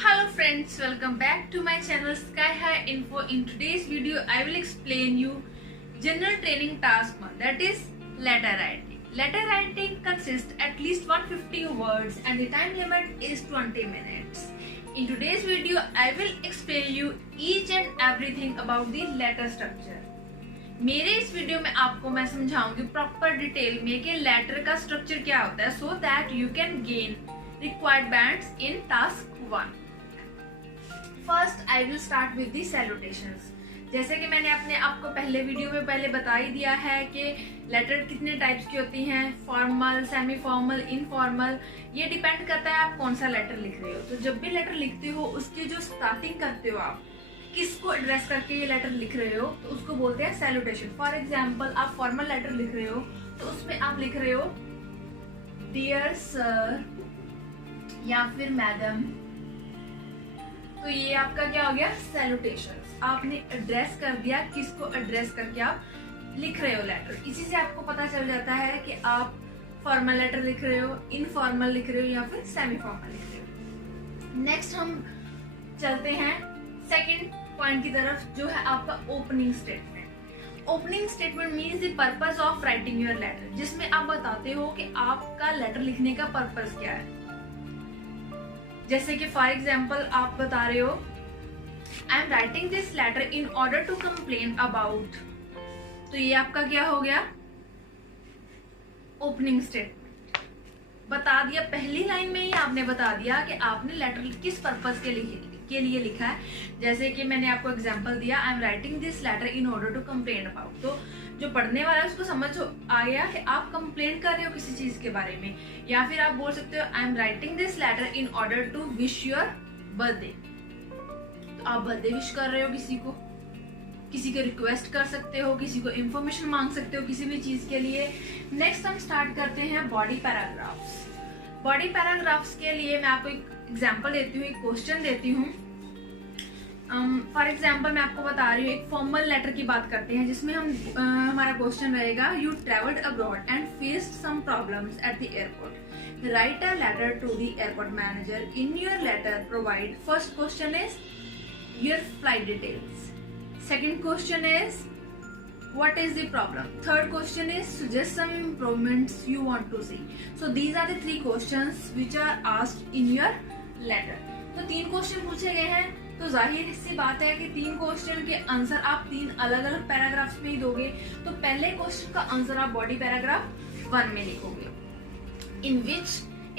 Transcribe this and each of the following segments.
Hello friends, welcome back to my channel Sky High Info. In today's video, I will explain you general training task 1, that is letter writing. Letter writing consists at least 150 words and the time limit is 20 minutes. In today's video, I will explain you each and everything about the letter structure. मेरे इस video में आपको मैं समझाऊंगी proper detail में कि letter का structure क्या होता है, so that you can gain required bands in task 1. First I will start with the salutations. जैसे कि मैंने आपको पहले वीडियो में पहले बता ही दिया है कि लेटर कितने टाइप्स की होती हैं, फॉर्मल, सेमी फॉर्मल, इनफॉर्मल. ये डिपेंड करता है आप कौन सा लेटर लिख रहे हो. तो जब भी लेटर लिखते हो उसकी जो स्टार्टिंग करते हो, आप किसको एड्रेस करके ये लेटर लिख रहे हो, तो उसको बोलते हैं सैल्यूटेशन. फॉर एग्जाम्पल, आप फॉर्मल लेटर लिख रहे हो तो उसमें आप लिख रहे हो डियर सर या फिर मैडम, तो ये आपका क्या हो गया, सैल्यूटेशंस. आपने एड्रेस कर दिया, किसको एड्रेस करके आप लिख रहे हो लेटर. इसी से आपको पता चल जाता है कि आप फॉर्मल लेटर लिख रहे हो, इनफॉर्मल लिख रहे हो या फिर सेमी फॉर्मल लिख रहे हो. नेक्स्ट हम चलते हैं सेकंड पॉइंट की तरफ, जो है आपका opening statement. Opening statement means the purpose of writing your letter, जिसमें आप बताते हो कि आपका लेटर लिखने का पर्पस क्या है. जैसे कि फॉर एग्जाम्पल आप बता रहे हो I am writing this letter in order to complain about, तो ये आपका क्या हो गया, ओपनिंग स्टेटमेंट. बता दिया, पहली लाइन में ही आपने बता दिया कि आपने लेटर किस पर्पस के लिए लिखा है. जैसे कि मैंने आपको एग्जांपल दिया, I am writing this letter in order to complain about, तो जो पढ़ने वाला है उसको समझ आ गया कि आप कंप्लेन कर रहे हो किसी चीज के बारे में. या फिर आप बोल सकते हो I am writing this letter in order to wish your birthday, तो आप बर्थडे विश कर रहे हो किसी को रिक्वेस्ट कर सकते हो, किसी को इंफॉर्मेशन मांग सकते हो किसी भी चीज के लिए. नेक्स्ट हम स्टार्ट करते हैं बॉडी पैराग्राफ्स. बॉडी पैराग्राफ्स के लिए मैं आपको एक एग्जाम्पल देती हूँ, एक क्वेश्चन देती हूँ. फॉर एग्जाम्पल मैं आपको बता रही हूँ, एक फॉर्मल लेटर की बात करते हैं जिसमें हमारा क्वेश्चन रहेगा, you travelled abroad and faced some problems at the airport, write a letter to the airport manager. In your letter provide, first question is your flight details, second question is what is the problem, third question is suggest some improvements you want to see. So these are the three questions which are asked in your letter. तो 3 question पूछे गए हैं, तो जाहिर सी बात है कि 3 question के आंसर आप 3 अलग अलग पैराग्राफ्स में ही दोगे. तो पहले क्वेश्चन का आंसर आप बॉडी पैराग्राफ 1 में लिखोगे,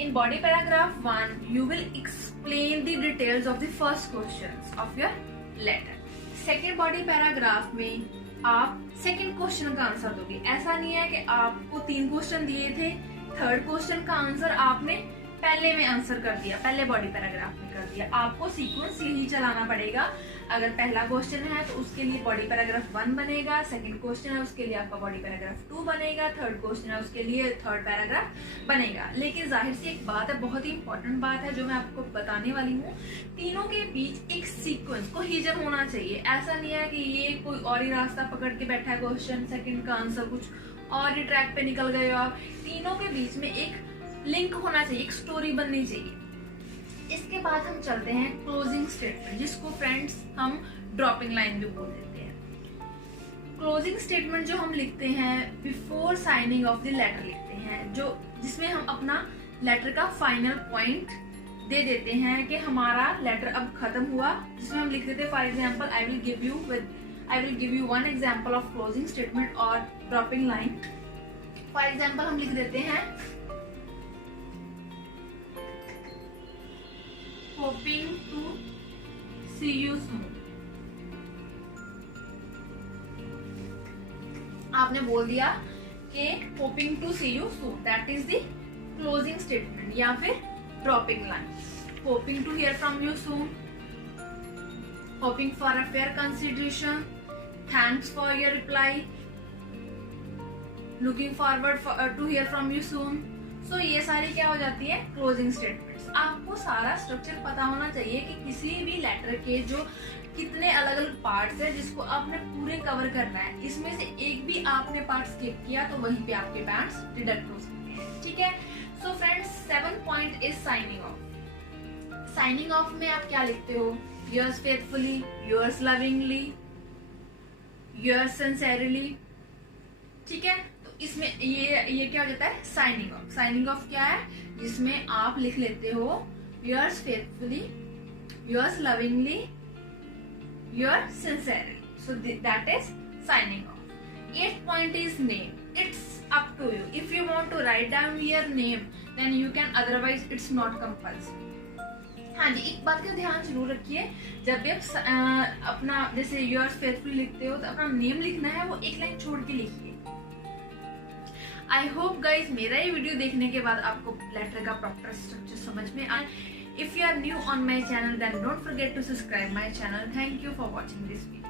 in body paragraph 1 you will explain the details of the first questions of your letter. Second body paragraph में आप सेकंड क्वेश्चन का आंसर दोगे. ऐसा नहीं है कि आपको 3 क्वेश्चन दिए थे, थर्ड क्वेश्चन का आंसर आपने पहले में आंसर कर दिया, पहले बॉडी पैराग्राफ में कर दिया. आपको सीक्वेंस यही चलाना पड़ेगा. अगर पहला क्वेश्चन है तो उसके लिए बॉडी पैराग्राफ 1 बनेगा, सेकंड क्वेश्चन है उसके लिए आपका बॉडी पैराग्राफ 2 बनेगा, थर्ड क्वेश्चन है उसके लिए थर्ड पैराग्राफ बनेगा. लेकिन जाहिर सी एक बात है, बहुत ही इंपॉर्टेंट बात है जो मैं आपको बताने वाली हूँ, तीनों के बीच एक सीक्वेंस कोहेजन होना चाहिए. ऐसा नहीं है कि ये कोई और ही रास्ता पकड़ के बैठा है क्वेश्चन, सेकंड का आंसर कुछ और ही ट्रैक पे निकल गए हो आप. तीनों के बीच में एक लिंक होना चाहिए, एक स्टोरी बननी चाहिए. इसके बाद हम चलते हैं क्लोजिंग स्टेटमेंट, जिसको फ्रेंड्स हम ड्रॉपिंग लाइन भी बोल देते हैं. क्लोजिंग स्टेटमेंट जो हम लिखते हैं before signing off the letter लिखते हैं, जो जिसमें हम अपना लेटर का फाइनल पॉइंट दे देते हैं कि हमारा लेटर अब खत्म हुआ. जिसमें हम लिख देते हैं for example, I will give you one example of closing statement और ड्रॉपिंग लाइन. फॉर एग्जाम्पल हम लिख देते हैं hoping to see you soon. आपने बोल दिया कि hoping to see you soon, that is the closing statement या फिर dropping line. Hoping to hear from you soon, hoping for a fair consideration, thanks for your reply, looking forward to hear from you soon. So ये सारी क्या हो जाती है, closing statements. आपको सारा स्ट्रक्चर पता होना चाहिए कि किसी भी लेटर के जो कितने अलग अलग पार्ट्स है जिसको आपने पूरे कवर करना है. इसमें से एक भी आपने पार्ट स्किप किया तो वहीं पे आपके बैंड्स डिडक्ट हो सकते हैं. ठीक है. So friends, 7th point is signing off. Signing off में आप क्या लिखते हो? Yours faithfully, yours lovingly, yours sincerely. ठीक है, तो इसमें ये क्या हो जाता है? Signing off. साइनिंग ऑफ क्या है? जिसमें आप लिख लेते हो yours faithfully, yours lovingly, yours sincerely. So that is signing off. 8th point is name. It's up to you. If you want to write down your name, then you can. Otherwise, it's not compulsory. हाँ जी, एक बात का ध्यान जरूर रखिए, जब भी आप अपना जैसे yours faithfully लिखते हो तो अपना नेम लिखना है वो एक लाइन छोड़ के लिखिए। आई होप गाइज मेरा ये वीडियो देखने के बाद आपको लेटर का प्रॉपर स्ट्रक्चर समझ में आए। If you are new on my channel, then don't forget to subscribe my channel. Thank you for watching this video.